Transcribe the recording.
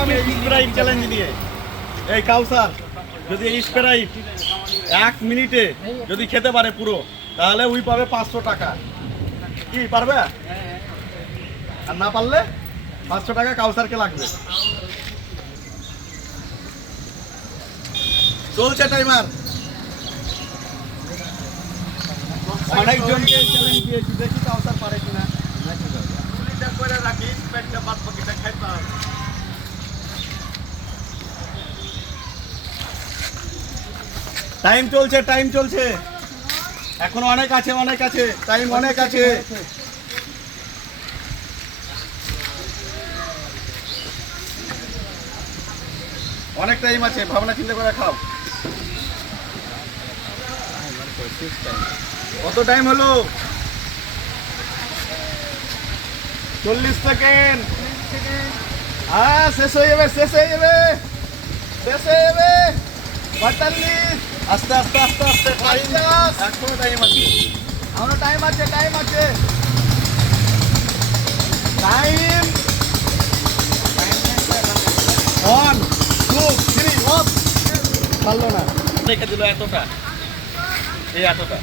আসলাম এই Sprite challenge নিয়ে। এই কাউসার যদি এই স্প্রাইট 1 মিনিটে যদি খেতে পারে পুরো, তাহলে উই পাবে 500 টাকা। কি পারবে? আর না পারলে 500 টাকা কাউসারকে লাগবে। চলছে টাইমার। অনেকজনকে চ্যালেঞ্জ দিয়েছি, দেখি কাউসার পারে কিনা। করে রাখি পেটটা বাদ বাকিটা খাইতে হবে। টাইম চলছে, টাইম চলছে, এখন অনেক আছে, অনেক আছে, টাইম অনেক আছে। অনেক টাইম আছে, ভাবনা চিন্তা করে খাও। কত টাইম হলো? 40 সেকেন্ড। হ্যাঁ, শেষ হয়ে যাবে, শেষ হয়ে যাবে, শেষ হয়ে যাবে। 45। আস্তে আস্তে আস্তে আস্তে, এখনো টাইম আছে, এখনো টাইম আছে, টাইম আছে, টাইম। 1 2 3 পারলো না, রেখে দিল এতটা, এই এতটা।